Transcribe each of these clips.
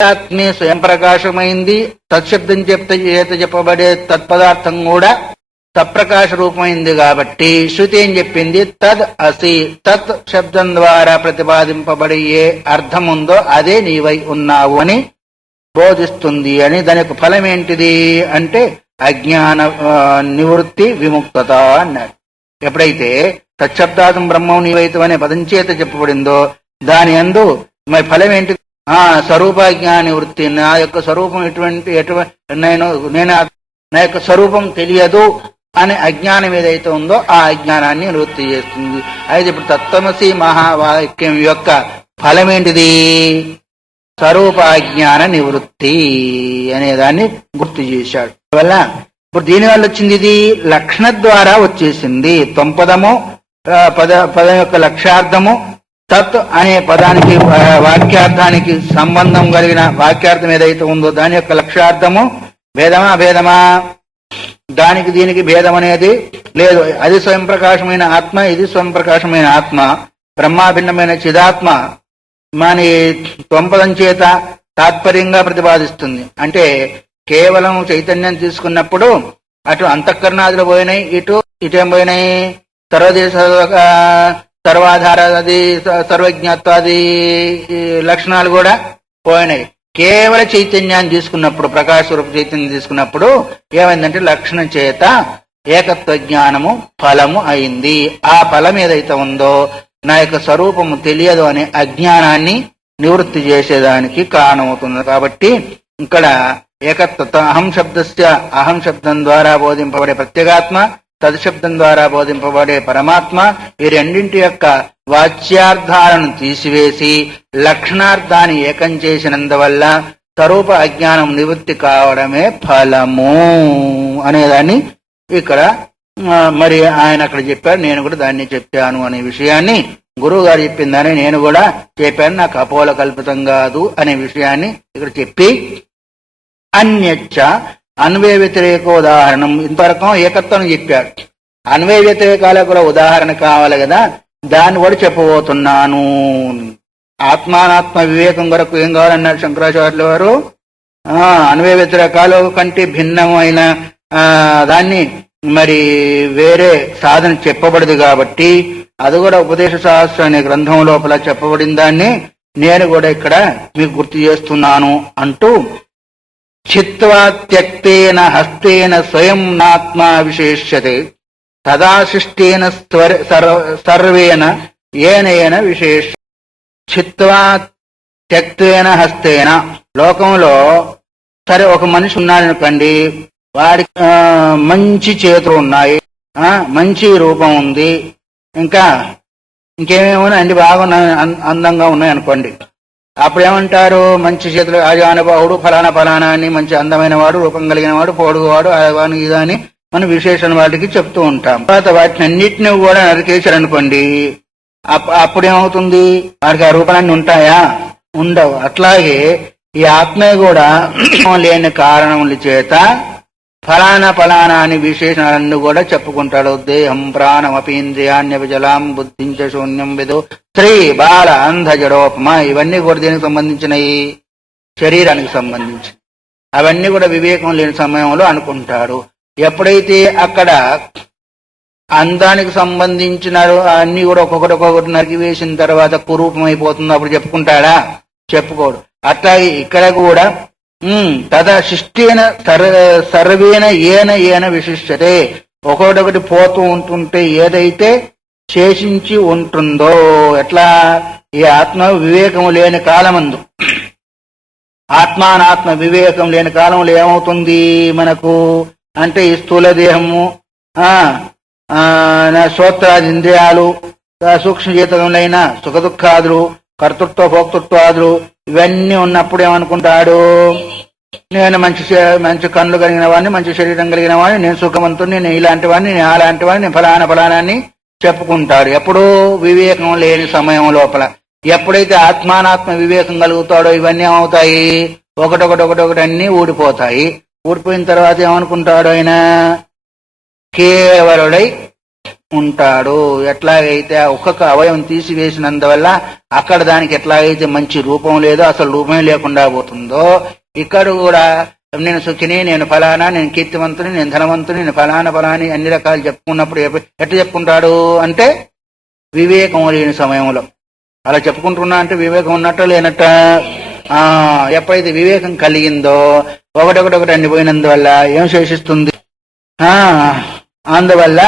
ఆత్మే స్వయం ప్రకాశమైంది. తత్శబ్దం చేత చెప్పబడే తత్పదార్థం కూడా తత్ప్రకాశ రూపమైంది. కాబట్టి శృతి ఏం చెప్పింది? తద్ అసి. తత్ శబ్దం ద్వారా ప్రతిపాదింపబడి ఏ అర్థం ఉందో అదే నీవై ఉన్నావు అని బోధిస్తుంది అని. దాని యొక్క ఫలం ఏంటిది అంటే అజ్ఞాన నివృత్తి, విముక్తత అన్నారు. ఎప్పుడైతే తత్శబ్దాదం బ్రహ్మం నీవైతం అనే పదం చేత చెప్పబడిందో దాని యందు మరి ఫలం ఏంటి? స్వరూపాజ్ఞాన నివృత్తి. నా యొక్క స్వరూపం నేను నా యొక్క స్వరూపం తెలియదు అనే అజ్ఞానం ఏదైతే ఉందో ఆ అజ్ఞానాన్ని నివృత్తి చేస్తుంది. అయితే ఇప్పుడు తత్వమసి మహావాక్యం యొక్క ఫలం ఏంటిది? స్వరూపాజ్ఞాన నివృత్తి అనేదాన్ని గుర్తు చేశాడు. వల్ల ఇప్పుడు దీనివల్ల వచ్చింది ఇది లక్షణ ద్వారా వచ్చేసింది. త్వంపదము పదం యొక్క లక్ష్యార్థము, తత్ అనే పదానికి వాక్యార్థానికి సంబంధం కలిగిన వాక్యార్థం ఏదైతే ఉందో దాని యొక్క లక్ష్యార్థము భేదమా అభేదమా? దానికి దీనికి భేదం అనేది లేదు. అది స్వయం ప్రకాశమైన ఆత్మ, ఇది స్వయం ప్రకాశమైన ఆత్మ, బ్రహ్మాభిన్నమైన చిదాత్మ మన త్వంపదం చేత తాత్పర్యంగా ప్రతిపాదిస్తుంది. అంటే కేవలం చైతన్యం తీసుకున్నప్పుడు అటు అంతఃకరణాదులు పోయినాయి, ఇటేం పోయినాయి? సర్వాధారాది సర్వజ్ఞత్వాది లక్షణాలు కూడా పోయినాయి. కేవల చైతన్యాన్ని తీసుకున్నప్పుడు, ప్రకాశ స్వరూప చైతన్యం తీసుకున్నప్పుడు ఏమైందంటే లక్షణం చేత ఏకత్వ జ్ఞానము ఫలము అయింది. ఆ ఫలం ఏదైతే ఉందో నా యొక్క స్వరూపము తెలియదు అనే అజ్ఞానాన్ని నివృత్తి చేసేదానికి కారణమవుతుంది. కాబట్టి ఇక్కడ ఏకత్వ అహం శబ్దస్య అహం శబ్దం ద్వారా బోధింపబడే ప్రత్యేగాత్మ, తత్శబ్దం ద్వారా బోధింపబడే పరమాత్మ, ఈ రెండింటి యొక్క వాచ్యార్థాలను తీసివేసి లక్షణార్థాన్ని ఏకం చేసినందువల్ల స్వరూప అజ్ఞానం నివృత్తి కావడమే ఫలము అనేదాన్ని ఇక్కడ మరి ఆయన అక్కడ చెప్పారు. నేను కూడా దాన్ని చెప్పాను అనే విషయాన్ని గురువు గారు చెప్పిందని నేను కూడా చెప్పాను. నాకు అపోల కల్పితం కాదు అనే విషయాన్ని ఇక్కడ చెప్పి అన్యచ్చ అన్వయ వ్యతిరేక ఉదాహరణం ఇంతవరకు ఏకత్వం చెప్పాడు. అన్వయ వ్యతిరేకాలకు కూడా ఉదాహరణ కావాలి కదా, దాన్ని కూడా చెప్పబోతున్నాను. ఆత్మానాత్మ వివేకం కొరకు ఏం కావాలన్నారు శంకరాచార్యుల వారు? అన్వయ వ్యతిరేకాలు కంటే భిన్నమైన దాన్ని మరి వేరే సాధన చెప్పబడదు కాబట్టి అది కూడా ఉపదేశ శాస్త్రం అనే గ్రంథం లోపల చెప్పబడిన దాన్ని నేను కూడా ఇక్కడ మీకు గుర్తు చేస్తున్నాను అంటూ చిత్వా త్యక్తేన హస్తేన స్వయం నాత్మా విశేష్యతే తదాశిష్టేన సర్వేన ఏనైన విశేష. చిత్వా త్యక్తేన హస్తేన, లోకంలో సరే ఒక మనిషి ఉన్నాడనుకోండి, వాడికి మంచి చేతులు ఉన్నాయి, మంచి రూపం ఉంది, ఇంకేమేమో అన్ని బాగున్నాయి, అందంగా ఉన్నాయి అనుకోండి. అప్పుడేమంటారు? మంచి చేతులు ఆజానుబాహుడు ఫలానా ఫలానా అని, మంచి అందమైన వాడు, రూపం కలిగిన వాడు, పొడుగువాడు, అదని ఇదని మనం విశేషణ వాటికి చెప్తూ ఉంటాం. తర్వాత వాటిని అన్నిటిని కూడా నరికేశారు అనుకోండి, అప్పుడేమవుతుంది? వాడికి ఆ రూపాలన్నీ ఉంటాయా? ఉండవు. అట్లాగే ఈ ఆత్మ కూడా లేని కారణముల చేత ఫలానా ఫలానా అని విశేషణాలన్నీ కూడా చెప్పుకుంటాడు. దేహం ప్రాణమపీంద్రియాణ్యజలాం బుద్ధించ శూన్యం విదో స్త్రీ బాల అంధ జడోపమ, ఇవన్నీ కూడా దేనికి సంబంధించినవి? శరీరానికి సంబంధించి. అవన్నీ కూడా వివేకం లేని సమయంలో అనుకుంటాడు. ఎప్పుడైతే అక్కడ అందానికి సంబంధించిన అన్ని కూడా ఒక్కొక్కటి నరికి వేసిన తర్వాత కురూపం అయిపోతుంది, అప్పుడు చెప్పుకుంటాడా? చెప్పుకోడు. అట్లాగే ఇక్కడ కూడా తదశిష్టేన సర్వేన ఏన విశిష్టతే, ఒకటి పోతూ ఉంటుంటే ఏదైతే శేషించి ఉంటుందో, ఎట్లా? ఈ ఆత్మ వివేకము లేని కాలమందు, ఆత్మానాత్మ వివేకం లేని కాలంలో ఏమవుతుంది మనకు అంటే ఈ స్థూల దేహము, శ్రోత్రాది ఇంద్రియాలు, సూక్ష్మచేతనైన సుఖదుఖాదులు, కర్తృత్వ భోక్తృత్వాదులు ఇవన్నీ ఉన్నప్పుడు ఏమనుకుంటాడు? నేను మంచి కన్నులు కలిగిన వాడిని, మంచి శరీరం కలిగిన వాడిని, నేను సుఖవంతుని, నేను ఇలాంటి వాడిని, నేను అలాంటి వాడిని, నేను ఫలానాన్ని చెప్పుకుంటాడు. ఎప్పుడూ వివేకం లేని సమయం లోపల. ఎప్పుడైతే ఆత్మానాత్మ వివేకం కలుగుతాడో ఇవన్నీ ఏమవుతాయి? ఒకటొకటి అన్నీ ఊడిపోతాయి. ఊడిపోయిన తర్వాత ఏమనుకుంటాడు? ఆయన కేవలుడై ఉంటాడు. ఎట్లాగైతే ఒక్కొక్క అవయవం తీసివేసినందువల్ల అక్కడ దానికి ఎట్లాగైతే మంచి రూపం లేదో, అసలు రూపమే లేకుండా పోతుందో, ఇక్కడ కూడా నేను సుఖిని, నేను ఫలానా, నేను కీర్తివంతుని, నేను ధనవంతుని, నేను ఫలాని అన్ని రకాలు చెప్పుకున్నప్పుడు ఎట్లా చెప్పుకుంటాడు అంటే వివేకం లేని సమయంలో. అలా చెప్పుకుంటున్నా అంటే వివేకం ఉన్నట్ట లేనట్ట? ఎప్పుడైతే వివేకం కలిగిందో ఒకటొకటి అన్నిపోయినందువల్ల ఏం శేషిస్తుంది? అందువల్ల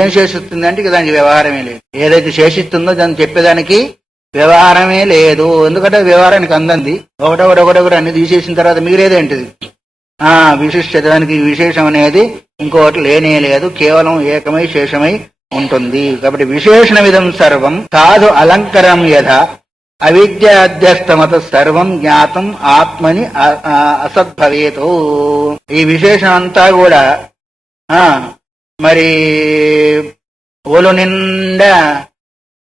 ఏం శేషిస్తుంది అంటే ఇక దానికి వ్యవహారమే లేదు. ఏదైతే శేషిస్తుందో దాన్ని చెప్పేదానికి వ్యవహారమే లేదు. ఎందుకంటే వ్యవహారానికి అందంది ఒకటొకటి అన్ని తీసేసిన తర్వాత మిగిలేదేంటిది? విశిష్టదానికి విశేషం అనేది ఇంకొకటి లేనే లేదు, కేవలం ఏకమై శేషమై ఉంటుంది. కాబట్టి విశేషణ విధం సర్వం సాధు అలంకరం యథ అవిద్యాధ్యస్తమత సర్వం జ్ఞాతం ఆత్మని అసద్భవేతు. ఈ విశేషం అంతా కూడా మరి ఓలు నిండా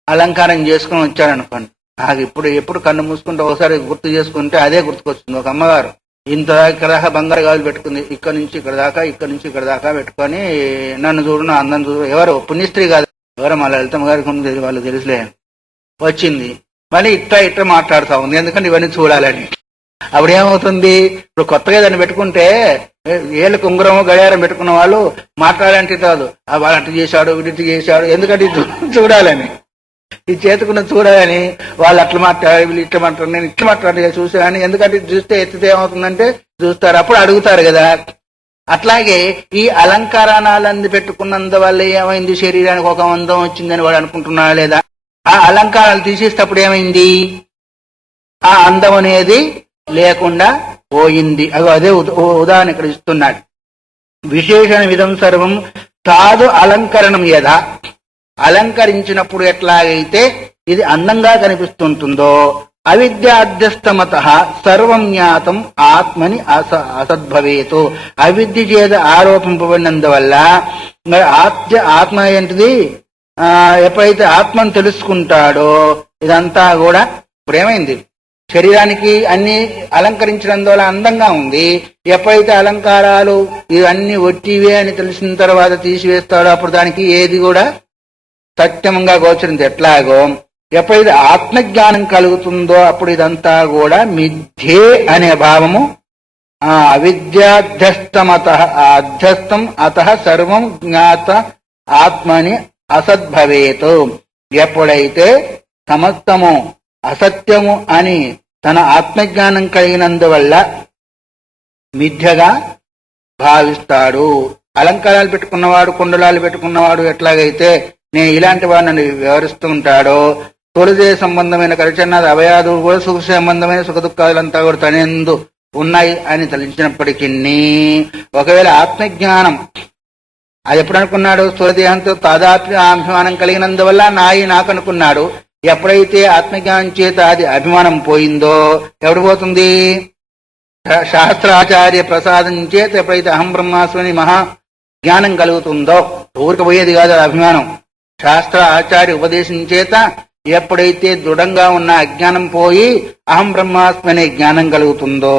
అలంకారం చేసుకుని వచ్చాడనుకోండి. నాకు ఎప్పుడు కన్ను మూసుకుంటే ఒకసారి గుర్తు చేసుకుంటే అదే గుర్తుకొస్తుంది. ఒక అమ్మగారు ఇంత ఇక్కడ దాకా బంగారు గాజులు పెట్టుకుంది, ఇక్కడ నుంచి ఇక్కడ దాకా, ఇక్కడ నుంచి ఇక్కడ దాకా పెట్టుకొని నన్ను చూడు, నా అందం చూడు. ఎవరు? పుణ్యస్త్రీ కాదు, ఎవరో మా లలితమ్మ గారికి వాళ్ళు తెలుసులే. వచ్చింది మళ్ళీ ఇట్లా మాట్లాడుతూ ఉంది, ఎందుకంటే ఇవన్నీ చూడాలని. అప్పుడు ఏమవుతుంది? ఇప్పుడు కొత్తగా దాన్ని పెట్టుకుంటే ఏళ్ళకు ఉంగరము గడియారం పెట్టుకున్న వాళ్ళు మాట్లాడాలంటే కాదు, వాళ్ళు అటు చేశాడు ఇటు చేశాడు, ఎందుకంటే చూడాలని, ఈ చేతుకున్న చూడాలని. వాళ్ళు అట్లా మాట్లాడారు, వీళ్ళు ఇట్లా మాట్లాడారు, నేను ఇట్లా మాట్లాడి చూసాను, ఎందుకంటే చూస్తే ఎత్తితే ఏమవుతుందంటే చూస్తారు, అప్పుడు అడుగుతారు కదా. అట్లాగే ఈ అలంకారాలు పెట్టుకున్నందువల్ల ఏమైంది? శరీరానికి ఒక అందం వచ్చిందని వాడు అనుకుంటున్నాడా లేదా? ఆ అలంకారాలు తీసేటప్పుడు ఏమైంది? ఆ అందం అనేది లేకుండా పోయింది. అదే ఉదాహరణ ఇక్కడ ఇస్తున్నాడు. విశేషణ విధం సర్వం సాధు అలంకరణం యథ, అలంకరించినప్పుడు ఎట్లాగైతే ఇది అందంగా కనిపిస్తుంటుందో, అవిద్యాధ్యస్తమత సర్వం జ్ఞాతం ఆత్మని అసద్భవేతు, అవిద్య చేత ఆరోపింపబడినందువల్ల మరి ఆత్మ ఏంటిది? ఎప్పుడైతే ఆత్మను తెలుసుకుంటాడో ఇదంతా కూడా ఇప్పుడేమైంది? శరీరానికి అన్ని అలంకరించినందువల్ల అందంగా ఉంది. ఎప్పుడైతే అలంకారాలు ఇవన్నీ ఒట్టివే అని తెలిసిన తర్వాత తీసివేస్తాడో అప్పుడు దానికి ఏది కూడా సత్యంగా గోచరింది. ఎట్లాగో ఎప్పుడైతే ఆత్మజ్ఞానం కలుగుతుందో అప్పుడు ఇదంతా కూడా మిథ్యే అనే భావము అవిద్యాధ్యస్తమత అధ్యస్తం అత సర్వం జ్ఞాత ఆత్మని అసద్భవేతు. ఎప్పుడైతే సమస్తము అసత్యము అని తన ఆత్మజ్ఞానం కలిగినందువల్ల మిథ్యగా భావిస్తాడు. అలంకారాలు పెట్టుకున్నవాడు, కుండలాలు పెట్టుకున్నవాడు ఎట్లాగైతే నేను ఇలాంటి వాడిని వివరిస్తూ ఉంటాడో, తొలిదే సంబంధమైన కరిచన్నాది అవయాదు కూడా సుఖ సంబంధమైన సుఖ దుఃఖాలంతా కూడా తనేందు ఉన్నాయి అని తలించినప్పటికీ ఒకవేళ ఆత్మజ్ఞానం అది ఎప్పుడు అనుకున్నాడు? స్థూలదేహంతో తాదాత్మ్యాభిమానం కలిగినందువల్ల నాకు అనుకున్నాడు. ఎప్పుడైతే ఆత్మజ్ఞానం చేత అది అభిమానం పోయిందో ఎవడు పోతుంది? శాస్త్రాచార్య ప్రసాదం చేత ఎప్పుడైతే అహం బ్రహ్మాస్మి మహా జ్ఞానం కలుగుతుందో, ఊరికి పోయేది కాదు అభిమానం. శాస్త్ర ఆచార్య ఉపదేశం చేత ఎప్పుడైతే దృఢంగా ఉన్న అజ్ఞానం పోయి అహం బ్రహ్మాస్మి అనే జ్ఞానం కలుగుతుందో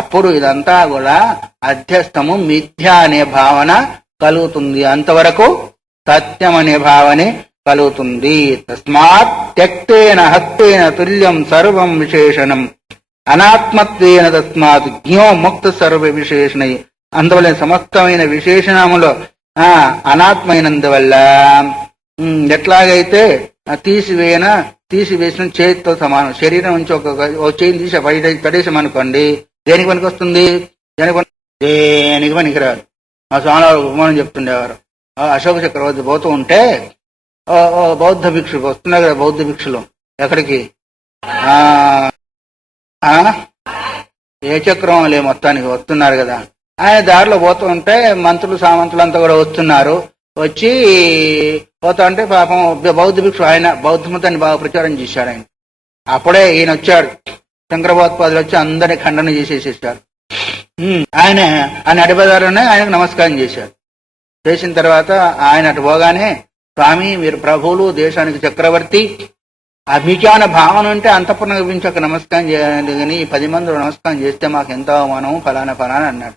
అప్పుడు ఇదంతా కూడా అధ్యస్థము మిథ్య అనే భావన కలుగుతుంది. అంతవరకు సత్యం అనే భావనే కలుగుతుంది. తస్మాత్ త్యక్తేన హత్తేన తుల్యం సర్వం విశేషణం అనాత్మత్వేన తస్మాత్ జ్ఞో ముక్త సర్వ విశేషణ. అందువల్ల సమస్తమైన విశేషణములో అనాత్మైనందువల్ల ఎట్లాగైతే తీసివేసిన చేతితో సమానం. శరీరం నుంచి ఒక చేయి తీసి పడేసాం అనుకోండి, దేనికి పనికి వస్తుంది? దేనికి పనికిరాదు. మా స్వామివారు ఉపమానం చెప్తుండేవారు. అశోక చక్రవర్తి పోతూ ఉంటే బౌద్ధ భిక్షులు వస్తున్నారు కదా, బౌద్ధ భిక్షులు ఎక్కడికి ఏ చక్రం లే మొత్తానికి వస్తున్నారు కదా. ఆయన దారిలో పోతూ ఉంటే మంత్రులు సామంతులు అంతా కూడా వస్తున్నారు. వచ్చి పోతా ఉంటే పాపం బౌద్ధ భిక్షు ఆయన బౌద్ధ మతాన్ని బాగా ప్రచారం చేశాడు. ఆయన అప్పుడే ఈయన వచ్చాడు, శంకరభగవత్పాదులు వచ్చి అందరినీ ఖండన చేసేసేసారు. ఆయన అడిబదారునే ఆయనకు నమస్కారం చేశారు. చేసిన తర్వాత ఆయన అటు పోగానే, స్వామి మీరు ప్రభువులు, దేశానికి చక్రవర్తి, అభిజ్ఞాన భావన ఉంటే అంతఃపురం గురించి నమస్కారం చేయాలి, కానీ 10 మంది నమస్కారం చేస్తే మాకు ఎంత అవమానం, ఫలానా అన్నాడు.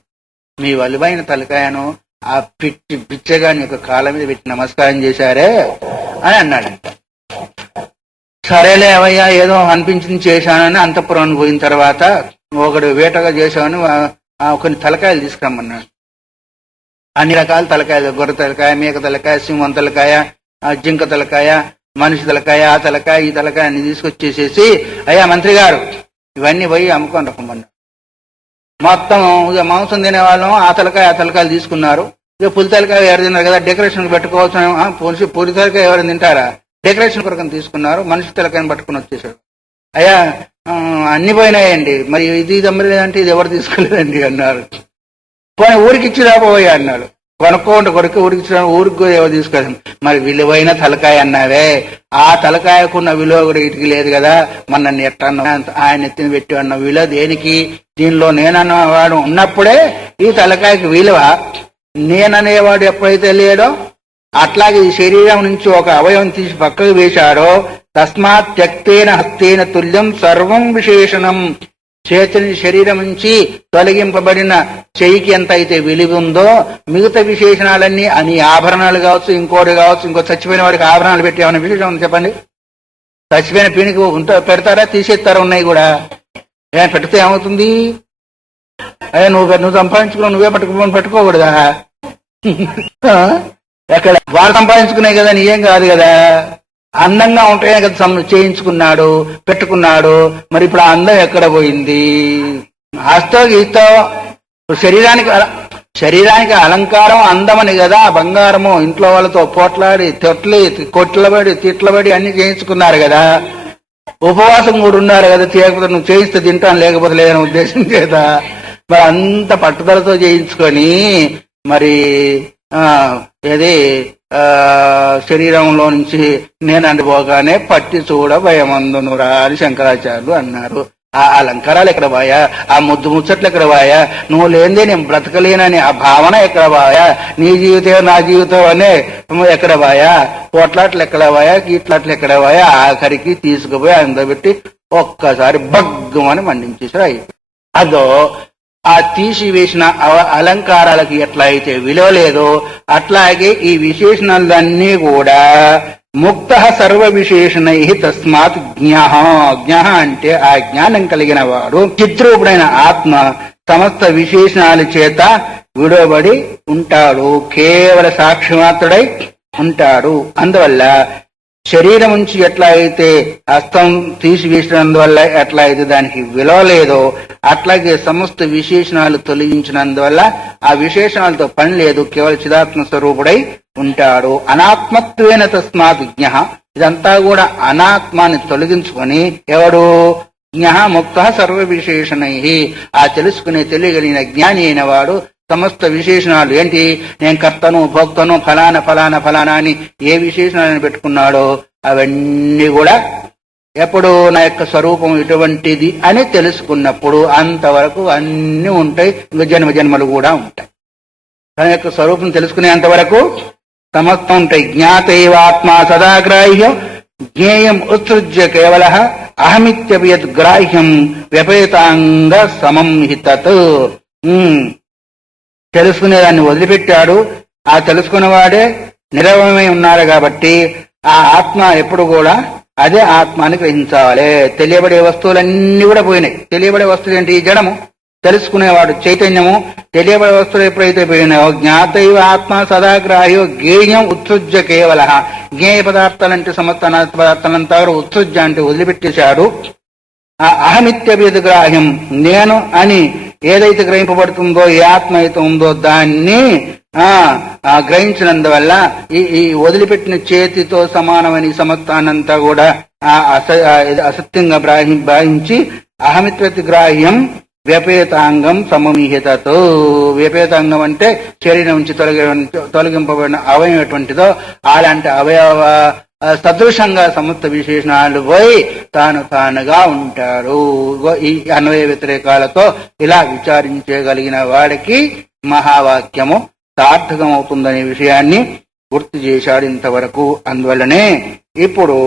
మీ వలువైన తలకాయను ఆ పిచ్చగాని యొక్క కాళ్ళ మీద పెట్టి నమస్కారం చేశారే అని అన్నాడంట. సరేలే అవయ్యా ఏదో అనిపించింది చేశానని అంతఃపురానికి పోయిన తర్వాత ఒకడు వేటగా చేశామని కొన్ని తలకాయలు తీసుకురమ్మన్నాడు. అన్ని రకాల తలకాయలు, గొర్రె తలకాయ, మేక తలకాయ, సింహం తలకాయ, జింక తలకాయ, మనిషి తలకాయ, ఆ తలకాయ ఈ తలకాయ అన్ని తీసుకొచ్చేసేసి, అయ్యా మంత్రి గారు ఇవన్నీ పోయి అమ్ముకొని రమ్మన్నాడు. మొత్తం మాంసం తినేవాళ్ళం ఆ తలకాయలు తీసుకున్నారు. ఇక పులి తలకాయ ఎవరు తిన్నారు కదా, డెకరేషన్ పెట్టుకోవచ్చు. పులి తలకాయ ఎవరు తింటారా, డెకరేషన్ కొరకు తీసుకున్నారు. మనిషి తలకాయని పట్టుకుని వచ్చేసాడు. అయ్యా అన్ని పోయినాయండి, మరి ఇది అమ్మలేదంటే ఇది ఎవరు తీసుకోలేదండి అన్నారు. పోనీ ఊరికి ఇచ్చి రాబోయా అన్నాడు. కొనుక్కోండి కొడుకు ఊరికి ఇచ్చిన ఊరికి ఎవరు తీసుకోలేదు. మరి విలువైన తలకాయ అన్నావే, ఆ తలకాయకున్న విలువ కూడా ఇటుకి లేదు కదా, మన నన్ను ఎట్టన్నా ఆయన ఎత్తిన పెట్టి అన్న విలువ దేనికి, దీనిలో నేనన్నవాడు ఉన్నప్పుడే ఈ తలకాయకి విలువ. నేననేవాడు ఎప్పుడైతే లేడో అట్లాగే ఈ శరీరం నుంచి ఒక అవయవం తీసి పక్కకు వేశాడో, తస్మాత్ త్యక్తేన హస్తేన తుల్యం సర్వం విశేషణం. చేతిని శరీరం నుంచి తొలగింపబడిన చెయ్యికి ఎంత అయితే విలువ ఉందో మిగతా విశేషణాలన్నీ అని ఆభరణాలు కావచ్చు, ఇంకోటి కావచ్చు, ఇంకో చచ్చిపోయిన వాడికి ఆభరణాలు పెట్టి ఏమైనా విశేషం ఉంది చెప్పండి? చచ్చిపోయిన పీనికి పెడతారా, తీసేస్తారా? ఉన్నాయి కూడా. ఏమైనా పెడితే ఏమవుతుంది? అయ్యా నువ్వు సంపాదించుకున్నావు, నువ్వే పట్టుకోకూడదా? ఎక్కడ వాడు సంపాదించుకున్నాయి కదా, నీయేం కాదు కదా. అందంగా ఉంటాయే కదా చేయించుకున్నాడు, పెట్టుకున్నాడు. మరి ఇప్పుడు ఆ అందం ఎక్కడ పోయింది? హస్తో గీస్తో శరీరానికి అలంకారం అందమని కదా బంగారము ఇంట్లో వాళ్ళతో పోట్లాడి కొట్లబడి తిట్లబడి అన్ని చేయించుకున్నారు కదా. ఉపవాసం కూడా ఉన్నారు కదా, చేయకపోతే నువ్వు చేయిస్తే తింటాను లేకపోతే లేదనే ఉద్దేశం చేత మరి అంత పట్టుదలతో చేయించుకొని మరి ఏది శరీరంలో నుంచి నేను అండిపోగానే పట్టి చూడ భయమందునురా అని శంకరాచార్యులు అన్నారు. ఆ అలంకారాలు ఎక్కడ బాయా, ఆ ముచ్చట్లు ఎక్కడ బాయా, నువ్వు లేనిదే నేను బ్రతకలేనని ఆ భావన ఎక్కడ బాయా, నీ జీవితం నా జీవితం అనే ఎక్కడ బాయా, పోట్లాట్లు ఎక్కడ బాయా, గీట్లాట్లు ఎక్కడ బాయా, ఆఖరికి తీసుకుపోయి అందబెట్టి ఒక్కసారి బగ్గమని మండించేసారు. అయ్యి అదో ఆ తీసివేసిన అలంకారాలకి ఎట్లా అయితే విలువ లేదో అట్లాగే ఈ విశేషణాలన్నీ కూడా ముక్త సర్వ విశేషణై తస్మాత్ జ్ఞ అంటే ఆ జ్ఞానం కలిగిన వాడు చిద్రూపుడైన ఆత్మ సమస్త విశేషణాల చేత విడవబడి ఉంటాడు, కేవల సాక్షిమాత్రుడై ఉంటాడు. అందువల్ల శరీరం నుంచి ఎట్లా అయితే హస్తం తీసివేసినందువల్ల ఎట్లా అయితే దానికి విలువ లేదో అట్లాగే సమస్త విశేషణాలు తొలగించినందువల్ల ఆ విశేషణాలతో పని లేదు, కేవలం చిదాత్మ స్వరూపుడై ఉంటాడు. అనాత్మత్వేన తస్మాత్ జ్ఞ. ఇదంతా కూడా అనాత్మాన్ని తొలగించుకొని ఎవడు జ్ఞ ముక్త సర్వ విశేషణై, ఆ తెలుసుకునే తెలియగలిగిన జ్ఞాని అయిన వాడు సమస్త విశేషణాలు ఏంటి, నేను కర్తను భోక్తను ఫలానా ఫలానా ఫలానా అని ఏ విశేషణాలను పెట్టుకున్నాడో అవన్నీ కూడా ఎప్పుడు నా యొక్క స్వరూపం ఇటువంటిది అని తెలుసుకున్నప్పుడు అంతవరకు అన్ని ఉంటాయి. ఇంకా జన్మలు కూడా ఉంటాయి. తన యొక్క స్వరూపం తెలుసుకునేంతవరకు సమస్తం ఉంటాయి. జ్ఞాతైవాత్మా సదాగ్రాహ్యం జ్ఞేయం ఉత్సృజ్య కేవల అహమిత్యపియత్ గ్రాహ్యం వ్యపేతాంగ సమం హితత్. తెలుసుకునేదాన్ని వదిలిపెట్టాడు. ఆ తెలుసుకున్నవాడే నిరవయమై ఉన్నారు కాబట్టి ఆ ఆత్మ ఎప్పుడు కూడా అదే ఆత్మాన్ని గ్రహించాలి. తెలియబడే వస్తువులన్నీ కూడా పోయినాయి. తెలియబడే వస్తువులు ఏంటి? జడము. తెలుసుకునేవాడు చైతన్యము. తెలియబడే వస్తువులు ఎప్పుడైతే పోయినాయో జ్ఞాతైవ ఆత్మ సదాగ్రాహ్యో జ్ఞేయం ఉత్సృజ్య కేవల. జ్ఞేయ పదార్థాలంటే సమస్త అనాత్మ పదార్థాలంతా ఉత్సృజ్య అంటే వదిలిపెట్టేశాడు. ఆ అహమిత్యభేద గ్రాహ్యం నేను అని ఏదైతే గ్రహింపబడుతుందో, ఏ ఆత్మ అయితే ఉందో దాన్ని గ్రహించినందువల్ల ఈ వదిలిపెట్టిన చేతితో సమానమని సమస్తానంతా కూడా అసత్యంగా భావించి అహమిత్వతి గ్రాహ్యం వ్యపేతాంగం సమమిహితతో. వ్యపేతాంగం అంటే శరీరం నుంచి తొలగింపబడిన అవయవం ఎటువంటిదో అలాంటి అవయవ సదృశంగా సమస్త విశేషణాలు పోయి తానుగా ఉంటాడు. ఈ అన్వయ వ్యతిరేకాలతో ఇలా విచారించగలిగిన వాడికి మహావాక్యము సార్థకమవుతుందనే విషయాన్ని గుర్తు చేశాడు ఇంతవరకు. అందువల్లనే ఇప్పుడు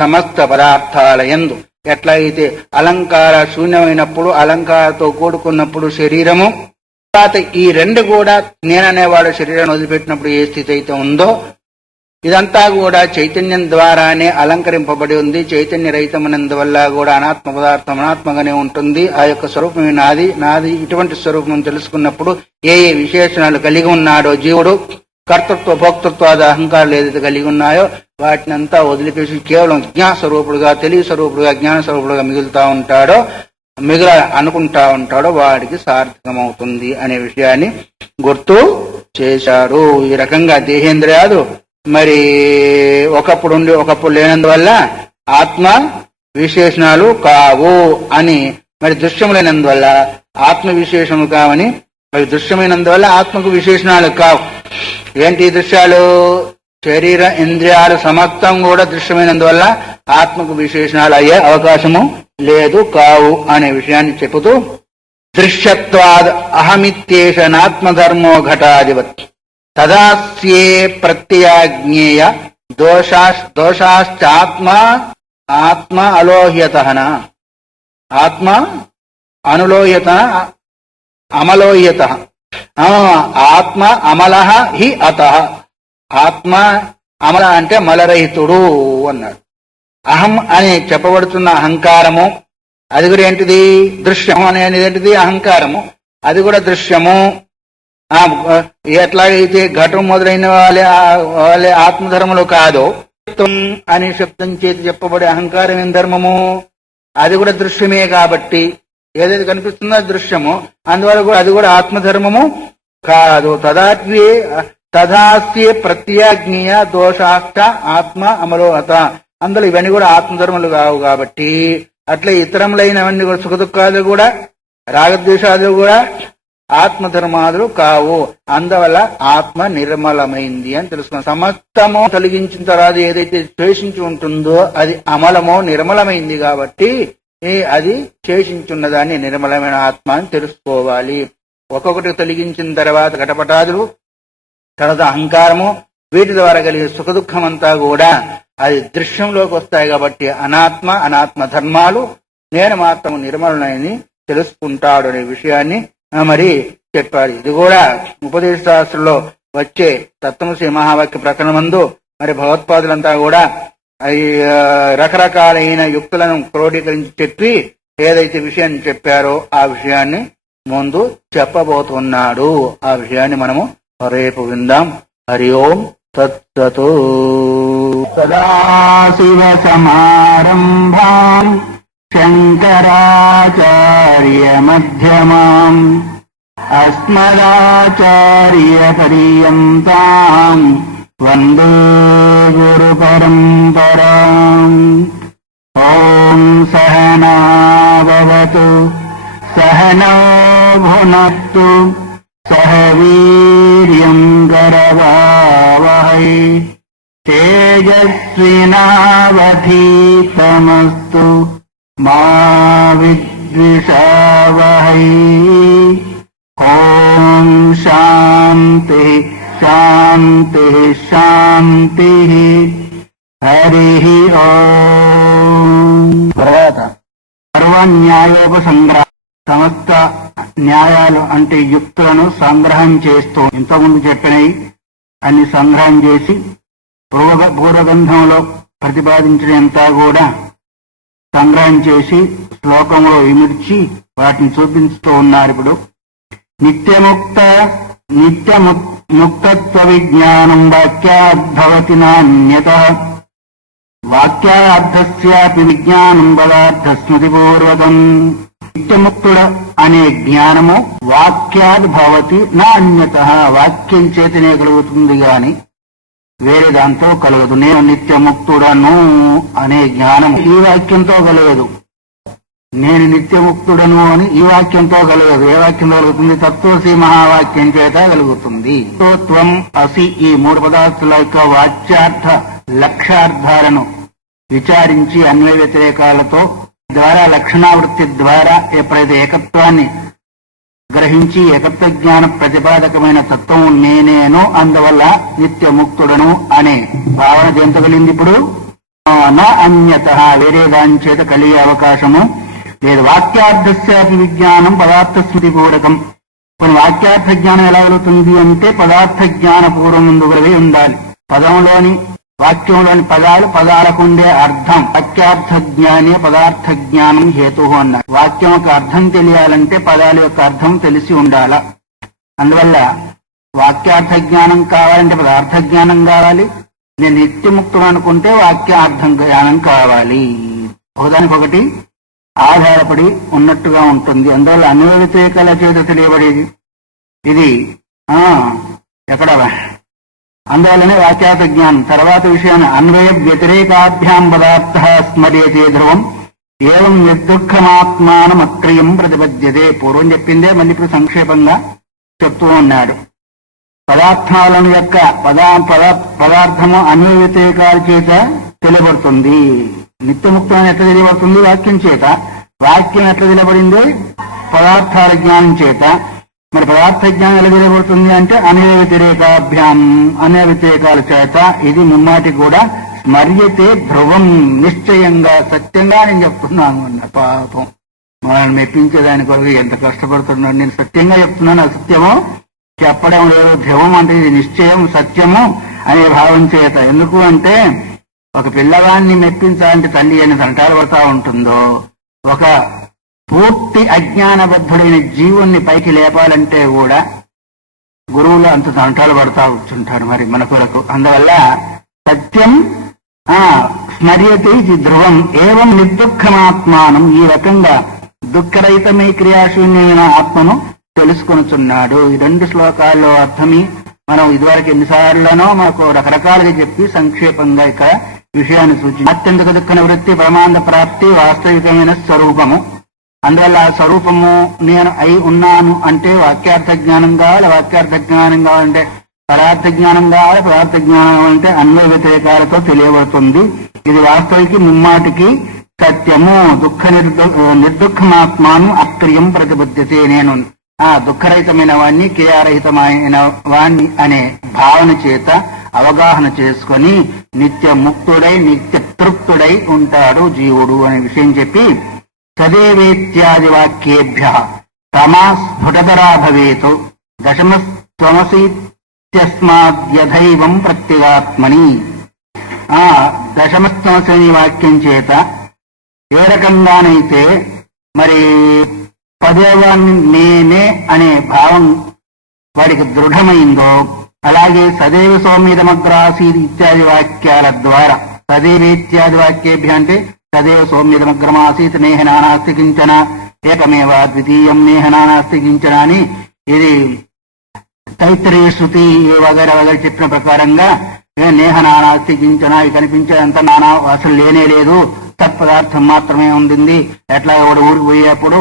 సమస్త పదార్థాల యందు ఎట్లయితే అలంకార శూన్యమైనప్పుడు, అలంకారతో కూడుకున్నప్పుడు శరీరము తర్వాత ఈ రెండు కూడా నేననేవాడు శరీరాన్ని వదిలిపెట్టినప్పుడు ఏ స్థితి అయితే ఉందో ఇదంతా కూడా చైతన్యం ద్వారానే అలంకరింపబడి ఉంది. చైతన్య రహితమైనందువల్ల కూడా అనాత్మ పదార్థం అనాత్మగానే ఉంటుంది. ఆ యొక్క స్వరూపమే నాది నాది ఇటువంటి స్వరూపం తెలుసుకున్నప్పుడు ఏ ఏ విశేషణాలు కలిగి ఉన్నాడో జీవుడు, కర్తృత్వ భోక్తృత్వాది అహంకారాలు ఏదైతే కలిగి ఉన్నాయో వాటిని అంతా వదిలిపేసి కేవలం జ్ఞాస్వరూపుడుగా, తెలివి స్వరూపుడుగా, జ్ఞాన స్వరూపుడుగా అనుకుంటా ఉంటాడో వాడికి సార్థకమవుతుంది అనే విషయాన్ని గుర్తు చేశారు. ఈ రకంగా దేహేంద్రియాలు మరి ఒకప్పుడు ఉండి ఒకప్పుడు లేనందువల్ల ఆత్మ విశేషణాలు కావు అని, మరి దృశ్యములైనందువల్ల ఆత్మ విశేషము కావని, మరి దృశ్యమైనందువల్ల ఆత్మకు విశేషణాలు కావు. ఏంటి దృశ్యాలు? శరీర ఇంద్రియాలు సమస్తం కూడా దృశ్యమైనందువల్ల ఆత్మకు విశేషణాలు అయ్యే అవకాశము లేదు, కావు అనే విషయాన్ని చెబుతూ దృశ్యత్వాద్ అహమిత్యేషనాత్మధర్మో ఘటాధిపత్ తదాస్యే ప్రత్యయాజ్ఞేయ దోషాశ్చాత్మ ఆత్మ అలోహ్యతః ఆత్మ అనులోహ్యత అమలోహ్యత ఆత్మ అమలః హి అతః ఆత్మ అమల అంటే మలరహితుడు అన్నాడు. అహం అని చెప్పబడుతున్న అహంకారము అది కూడా ఏంటిది? దృశ్యము అనేది ఏంటిది? అహంకారము అది కూడా దృశ్యము. ఎట్లాగైతే ఘటం మొదలైన వాళ్ళే ఆత్మధర్మలు కాదో అనే శబ్దం చేతి చెప్పబడే అహంకారం ఏం ధర్మము? అది కూడా దృశ్యమే. కాబట్టి ఏదైతే కనిపిస్తుందో దృశ్యము, అందువల్ల కూడా అది కూడా ఆత్మధర్మము కాదు. తదాస్యే ప్రత్యాజ్ఞీయ దోషాష్ట ఆత్మ అమలోహత అందులో ఇవన్నీ కూడా ఆత్మధర్మలు కావు. కాబట్టి అట్లా ఇతరములైనవన్నీ కూడా సుఖదుఖాలు కూడా రాగద్వేషాలు కూడా ఆత్మధర్మాదులు కావు. అందువల్ల ఆత్మ నిర్మలమైంది అని తెలుసుకున్నాం. సమస్తము తొలగించిన తర్వాత ఏదైతే శేషించి ఉంటుందో అది అమలమో నిర్మలమైంది. కాబట్టి అది శేషించున్నదాన్ని నిర్మలమైన ఆత్మ అని తెలుసుకోవాలి. ఒక్కొక్కటి తొలగించిన తర్వాత ఘటపటాదులు, తర్వాత అహంకారము, వీటి ద్వారా కలిగే సుఖదుఖం అంతా కూడా అది దృశ్యంలోకి వస్తాయి. కాబట్టి అనాత్మ ధర్మాలు నేను మాత్రము నిర్మలనని తెలుసుకుంటాడు అనే విషయాన్ని మరి చెప్పాడు. ఇది కూడా ఉపదేశ శాస్త్రంలో వచ్చే తత్వమసి మహావాక్య ప్రకరణమందు మరి భగవత్పాదులంతా కూడా రకరకాలైన యుక్తులను క్రోడీకరించి చెప్పి ఏదైతే విషయాన్ని చెప్పారో ఆ విషయాన్ని ముందు చెప్పబోతున్నాడు. ఆ విషయాన్ని మనము రేపు విందాం. హరి ఓం తత్సతు. సదాశివ సమారంభాం శంకరాచార్య మధ్యమాం అస్మదాచార్య పర్యంతాం వందే గురు పరంపరాం. ఓం సహనావతు సహనౌ భునత్తు సహ వీర్యం కరవావహై తేజస్వినావధీతమస్తు మా విద్విషావహై. ఓం శాంతి శాంతి శాంతి. హరి ఓం. తర్వాత సర్వన్యాయోపసంగ్రహ సమస్త న్యాయాలు అంటే యుక్తులను సంగ్రహం చేస్తూ ఇంతకుముందు చెప్పినవి అన్ని సంగ్రహం చేసి పూర్వగంధంలో ప్రతిపాదించినంతా కూడా సంగ్రహం చేసి శ్లోకంలో విమర్చి వాటిని చూపించుతూ ఉన్నారు. ఇప్పుడు నిత్యముక్తత్వ విజ్ఞానం వాక్యాద్భవతి నాన్యత వాక్యార్థస్యాపి విజ్ఞానం పదార్థ స్మృతిపూర్వకం. నిత్యముక్తుడ అనే జ్ఞానము వాక్యాద్ భవతి నాన్యత వాక్యం చేతనే కలుగుతుంది గాని వేరే దాంతో కలగదు. నేను నిత్యముక్తుడను అనే జ్ఞానం ఈ వాక్యంతో కలగదు. నేను నిత్యముక్తుడను అని ఈ వాక్యంతో కలగదు. ఏ వాక్యంతో కలుగుతుంది? తత్వసి మహావాక్యం చేత కలుగుతుంది. త్వం అసి ఈ మూడు పదార్థాల యొక్క వాచ్యార్థ లక్ష్యార్థాలను విచారించి అన్వయ వ్యతిరేకాలతో ద్వారా లక్షణావృత్తి ద్వారా ఎప్పుడైతే ఏకత్వాన్ని గ్రహించి ఏకత్వ జ్ఞాన ప్రతిపాదకమైన తత్వం నేనేను, అందువల్ల నిత్యముక్తుడను అనే భావన దేంతో కలిగింది? ఇప్పుడు నా అన్యత వేరే దాని చేత కలిగే అవకాశము లేదు. వాక్యార్థస్యాపి విజ్ఞానం పదార్థ స్మృతి పూరకం కొన్ని వాక్యార్థ జ్ఞానం ఎలా కలుగుతుంది అంటే పదార్థ జ్ఞాన పూర్వం ముందు గురవే ఉండాలి. పదంలోని వాక్యంలోని పదాలకు ఉండే అర్థం వాక్యార్థ జ్ఞానే పదార్థ జ్ఞానం హేతు అన్నారు. వాక్యం యొక్క అర్థం తెలియాలంటే పదాల యొక్క అర్థం తెలిసి ఉండాల. అందువల్ల వాక్యార్థ జ్ఞానం కావాలంటే పదార్థ జ్ఞానం కావాలి. నేను నిత్యముక్తులు అనుకుంటే వాక్యార్థం జ్ఞానం కావాలి. ఒకదానికొకటి ఆధారపడి ఉన్నట్టుగా ఉంటుంది. అందువల్ల అన్వయ వ్యతిరేకాల చేత తెలియబడేది ఇది ఎక్కడ. అందువల్లనే వాక్యార్థ జ్ఞానం. తర్వాత విషయాన్ని అన్వయ వ్యతిరేకాభ్యాం పదార్థ స్మర్యతే ధ్రువం ఏవం నిర్దుఃఖమాత్మానం అక్రియం ప్రతిపద్యతే. పూర్వం చెప్పిందే మళ్ళీ ఇప్పుడు సంక్షేపంగా చెప్తూ ఉన్నాడు. పదార్థాలను యొక్క పదార్థము అన్వయ వ్యతిరేకాల చేత తెలియబడుతుంది. నిత్యముక్తం ఎట్లా తెలియబడుతుంది? వాక్యం చేత. వాక్యం ఎట్లా తెలియబడింది? పదార్థాల జ్ఞానం చేత. మరి పదార్థ జ్ఞానం ఎలా తెలియబడుతుంది అంటే అన్వయ వ్యతిరేకాభ్యాం, అన్వయ వ్యతిరేకాల చేత. ఇది ముమ్మాటి కూడా స్మర్యతే ధ్రువం, నిశ్చయంగా సత్యంగా నేను చెప్తున్నాను అన్న. పాపం మనల్ని మెప్పించేదాని కొరకు ఎంత కష్టపడుతున్నాను. నేను సత్యంగా చెప్తున్నాను, అసత్యము చెప్పడం లేదు. ధ్రువం అంటే ఇది నిశ్చయం, సత్యము అనే భావం చేత. ఎందుకు అంటే ఒక పిల్లవాడిని మెప్పించాలంటే తల్లి ఎన్ని తంటాలు పడతా ఉంటుందో, ఒక పూర్తి అజ్ఞానబద్ధుడైన జీవుణ్ణి పైకి లేపాలంటే కూడా గురువులు అంత తంటాలు పడతా కూర్చుంటారు మరి మన కొరకు. అందువల్ల సత్యం స్మర్యతే ఇది ధ్రువం ఏవం నిర్దుఃఖమాత్మానం. ఈ రకంగా దుఃఖరహితమై క్రియాశూన్యమైన ఆత్మను తెలుసుకొనుచున్నాడు. ఈ రెండు శ్లోకాల్లో అర్థమి మనం ఇదివరకు ఎన్నిసార్లనో మనకు రకరకాలుగా చెప్పి సంక్షేపంగా ఇక్కడ విషయాన్ని సూచించి అత్యంత దుఃఖ నివృత్తి పరమానంద ప్రాప్తి వాస్తవికమైన స్వరూపము. అందువల్ల ఆ స్వరూపము నేను అయి ఉన్నాను అంటే వాక్యార్థ జ్ఞానం కావాలి. వాక్యార్థ జ్ఞానం కావాలంటే పదార్థ జ్ఞానం కావాలి. పదార్థ జ్ఞానం అంటే అన్వయ వ్యతిరేకాలతో తెలియబడుతుంది. ఇది వాస్తవికి ముమ్మాటికి సత్యము. నిర్దుఃఖమాత్మాను అక్రియం ప్రతిబుద్ధితే. నేను దుఃఖరహితమైన వాణ్ణి, క్రియారహితమైన వాణ్ణి అనే భావన చేత అవగాహన చేసుకొని నిత్య ముక్తుడై నిత్య తృప్తుడై ఉంటాడు జీవుడు అనే విషయం చెప్పి సదేవేత్యాది వాక్యేభ్య తమా స్ఫుటతరా భవేతు దశమస్త్వమసీత్యస్మాద్యథైవం ప్రత్యేగాత్మని. దశమస్త్వమసి వాక్యం చేత ఏ రకంగానైతే మరి పదేవాన్ని నేనే అనే భావం వాడికి దృఢమైందో అలాగే సదేవ సౌమ్యదమగ్రాసీది ఇత్యాది వాక్యాల ద్వారా సదేవేత్యాది వాక్యేభ్య అంటే సదేవ సౌమ్యదమగ్రమాసీత్ నేహ నానాస్తి కించన ఏకమేవ ద్వితీయం నేహ నానాస్తి కించన అని ఇది తైత్రేయ శృతి వగైరా వగైరా చెప్పిన ప్రకారంగా నేహ నానాస్తి కించన ఇవి కనిపించేదంతా నానా అసలు లేనే లేదు, తత్పదార్థం మాత్రమే ఉండింది. ఎట్లా వాడు ఊరికి పోయేప్పుడు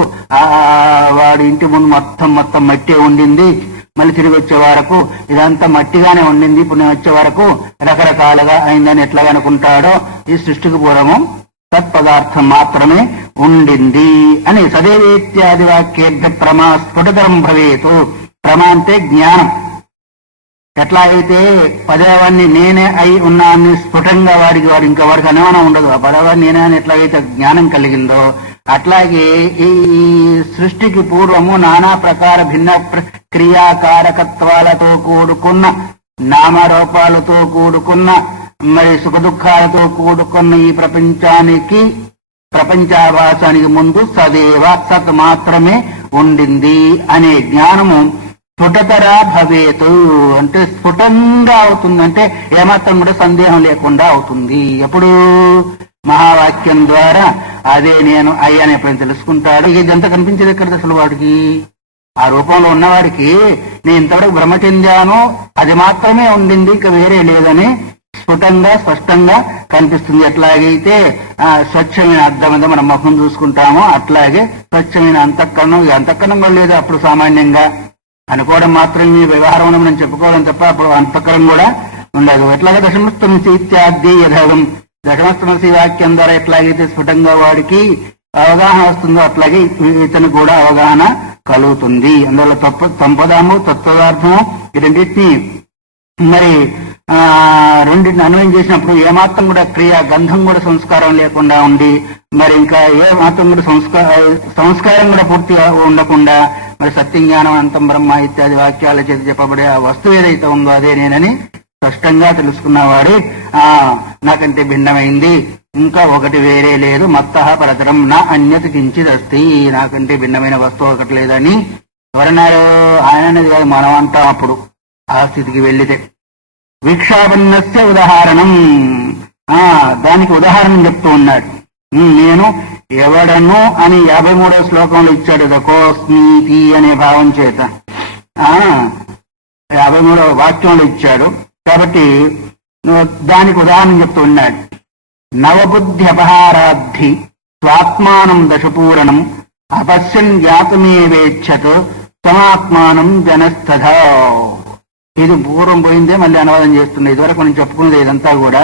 వాడు ఇంటి ముందు మొత్తం మట్టే ఉండింది, మళ్ళీ తిరిగి వచ్చే వరకు ఇదంతా మట్టిగానే ఉండింది, ఇప్పుడు నేను వచ్చే వరకు రకరకాలుగా అయిందని ఎట్లా అనుకుంటాడో ఈ సృష్టికి పూర్వము తత్పదార్థం మాత్రమే ఉండింది అని సదేవేత్యాది వాక్యేభ్య ప్రమా స్ఫుటతరం భవేతు. ప్రమా అంటే జ్ఞానం. ఎట్లా అయితే పదవాన్ని నేనే అయి ఉన్నాన్ని స్ఫుటంగా వాడికి అనుమానం ఉండదు. ఆ పదవాన్ని నేనే అని ఎట్లాగైతే జ్ఞానం కలిగిందో అట్లాగే ఈ సృష్టికి పూర్వము నానా ప్రకార భిన్న క్రియాకారకత్వాలతో కూడుకున్న నామరూపాలతో కూడుకున్న మరి సుఖ దుఃఖాలతో కూడుకున్న ఈ ప్రపంచాభాసానికి ముందు సదేవ సత్ మాత్రమే ఉండింది అనే జ్ఞానము స్ఫుటతరా భవేతు అంటే స్ఫుటంగా అవుతుందంటే ఏమాత్రం కూడా సందేహం లేకుండా అవుతుంది. ఎప్పుడు మహావాక్యం ద్వారా అదే నేను అయ్యని ఎప్పుడైనా తెలుసుకుంటాడు. ఇదంతా కనిపించేది ఎక్కడ అసలు వాడికి ఆ రూపంలో ఉన్నవాడికి నేను ఇంతవరకు భ్రమ చెందాను అది మాత్రమే ఉండింది ఇంకా వేరే లేదని స్ఫుటంగా స్పష్టంగా కనిపిస్తుంది. ఎట్లాగైతే స్వచ్ఛమైన అద్దం మీద మనం ముఖం చూసుకుంటామో అట్లాగే స్వచ్ఛమైన అంతఃకరణం కూడా లేదు అప్పుడు సామాన్యంగా అనుకోవడం మాత్రమే వ్యవహారం మనం చెప్పుకోవడం తప్ప అప్పుడు అంతఃకరణం కూడా ఉండదు. ఎట్లాగే దశమస్తమసి ఇత్యాది యథాగం దశమస్తమసి వాక్యం ద్వారా ఎట్లాగైతే స్ఫుటంగా వాడికి అవగాహన వస్తుందో అట్లాగే ఇతను కూడా అవగాహన కలుగుతుంది. అందువల్ల సంపదాము తత్వదార్థము ఈ రెండింటినీ మరి రెండింటిని అన్వయం చేసినప్పుడు ఏమాత్రం కూడా క్రియ గంధం కూడా సంస్కారం లేకుండా ఉండి మరి ఇంకా ఏ మాత్రం కూడా సంస్కారం కూడా పూర్తిగా ఉండకుండా మరి సత్యం జ్ఞానం అనంతం బ్రహ్మ ఇత్యాది వాక్యాల చేత చెప్పబడే ఆ వస్తువు ఏదైతే ఉందో అదే నేనని స్పష్టంగా తెలుసుకున్నవాడే నాకంటే భిన్నమైంది, ఇంకా ఒకటి వేరే లేదు, మత్తః పరతరం నా అన్యత కించిదస్తి, నాకంటే భిన్నమైన వస్తువు ఒకటి లేదని ఎవరన్నారు? ఆయన అనేది కాదు, మనం అంటాం అప్పుడు ఆ స్థితికి వెళ్లితే. విక్షాపన్నస్య ఉదాహరణం, దానికి ఉదాహరణ చెప్తూ ఉన్నాడు. నేను ఎవడను అని 53వ శ్లోకంలో ఇచ్చాడు, దకోస్మీతి అనే భావం చేత 53వ వాక్యంలో ఇచ్చాడు. కాబట్టి దానికి ఉదాహరణ చెప్తూ ఉన్నాడు. నవబుద్ధి అపహారాద్ధి స్వాత్మానం దశపూరణం అపశ్యన్ జ్ఞాతమేవేచ్చత్ సమాత్మానం జనస్థధ. ఇది పూర్వం పోయిందే మళ్ళీ అనువాదం చేస్తుంది. ఇదివరకు నేను చెప్పుకున్నది ఇదంతా కూడా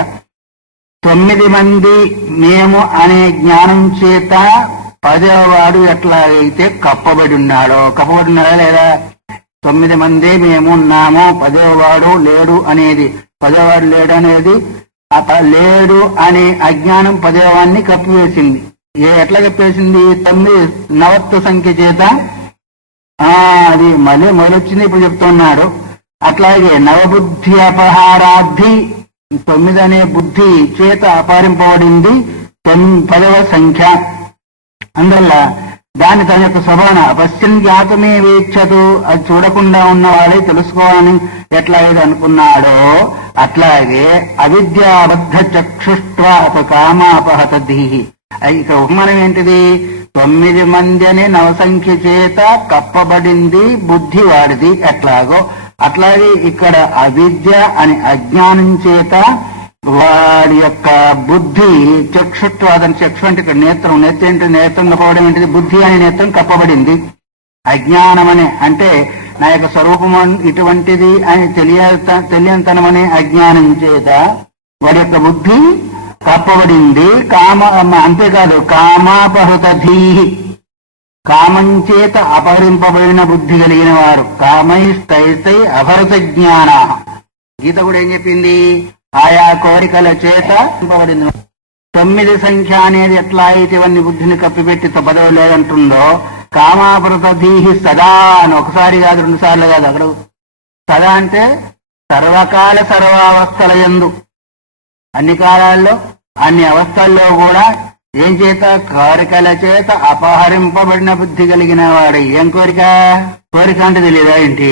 9 మంది మేము అనే జ్ఞానం చేత 10వ వాడు ఎట్లా అయితే కప్పబడి ఉన్నాడో, కప్పబడి ఉన్నాడా లేదా? 9 మంది మేము ఉన్నాము, 10వ వాడు లేడు అనేది, 10వ వాడు లేడు అనేది లేడు అనే అజ్ఞానం 10వ వాడిని కప్పివేసింది. ఎట్లా కప్పేసింది? 9 నవత్వ సంఖ్య చేత. అది మళ్ళీ మొదలొచ్చింది, ఇప్పుడు చెప్తున్నాడు. అట్లాగే నవబుద్ధి అపహారాద్ధి 9 అనే బుద్ధి చేత అపహరింపబడింది 10వ సంఖ్య. అందువల్ల దాన్ని తన యొక్క స్వభావన పశ్చిమ జ్ఞాతమే వేచ్చదు, అది చూడకుండా ఉన్నవాడే తెలుసుకోవాలని ఎట్లాగైతే అనుకున్నాడో అట్లాగే అవిద్యాబద్ధ చక్షుష్ట్వాప కామాపహత ధీహి. ఇక ఉపమానం ఏంటిది? 9 మంది అనే నవసంఖ్య చేత కప్పబడింది బుద్ధి వాడిది ఎట్లాగో, అట్లాగే ఇక్కడ అవిద్య అని అజ్ఞానం చేత వాడి యొక్క బుద్ధి చక్షుత్వాదని, చక్షు అంటే ఇక్కడ నేత్రం, నేత్రం అంటే నేత్రం కప్పబడి ఏంటిది? బుద్ధి అనే నేత్రం కప్పబడింది. అజ్ఞానం అనే అంటే నా యొక్క స్వరూపం ఇటువంటిది అని తెలియనితనం అనే అజ్ఞానం చేత వాడి యొక్క బుద్ధి కప్పబడింది. అంతేకాదు కామాపహృత ధీహి, కామం చేత అపహరింపబడిన బుద్ధి కలిగిన వారు, కామైస్తైస్తై అభరత జ్ఞాన. గీత కూడా ఏం చెప్పింది? ఆయా కోరికల చేత పడింది. 9 సంఖ్య అనేది ఎట్లా అయితే ఇవన్నీ బుద్ధిని కప్పిపెట్టి 10వ లేదంటుందో, కామాపృత ధీహి సదా అని ఒకసారి కాదు, 2 సార్లు కాదు, అక్కడ సదా అంటే సర్వకాల సర్వావస్థల యందు, అన్ని కాలాల్లో అన్ని అవస్థల్లో కూడా ఏం చేత? కోరికల చేత అపహరింపబడిన బుద్ధి కలిగిన వాడు. ఏం కోరిక? కోరిక అంటే తెలియదా ఏంటి?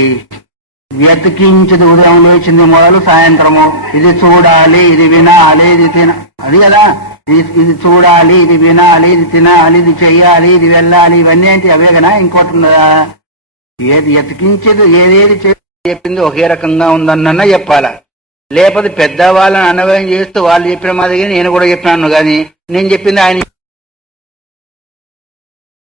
వెతికించదు, ఉదయం లేచింది మొదలు సాయంత్రము ఇది చూడాలి, ఇది వినాలి, ఇది అది కదా, ఇది చూడాలి, ఇది వినాలి, ఇది తినాలి, ఇది చెయ్యాలి, ఇది వెళ్ళాలి, ఇవన్నీ ఏంటి? అవే కదా, ఇంకోటి ఉన్నదా? ఏది ఎతికించేది ఏదేది చెప్పింది ఒకే రకంగా ఉందన్న చెప్పాలా, లేకపోతే పెద్దవాళ్ళని అన్వయం చేస్తూ వాళ్ళు చెప్పిన మాదిరిగా నేను కూడా చెప్పినాను కానీ నేను చెప్పింది ఆయన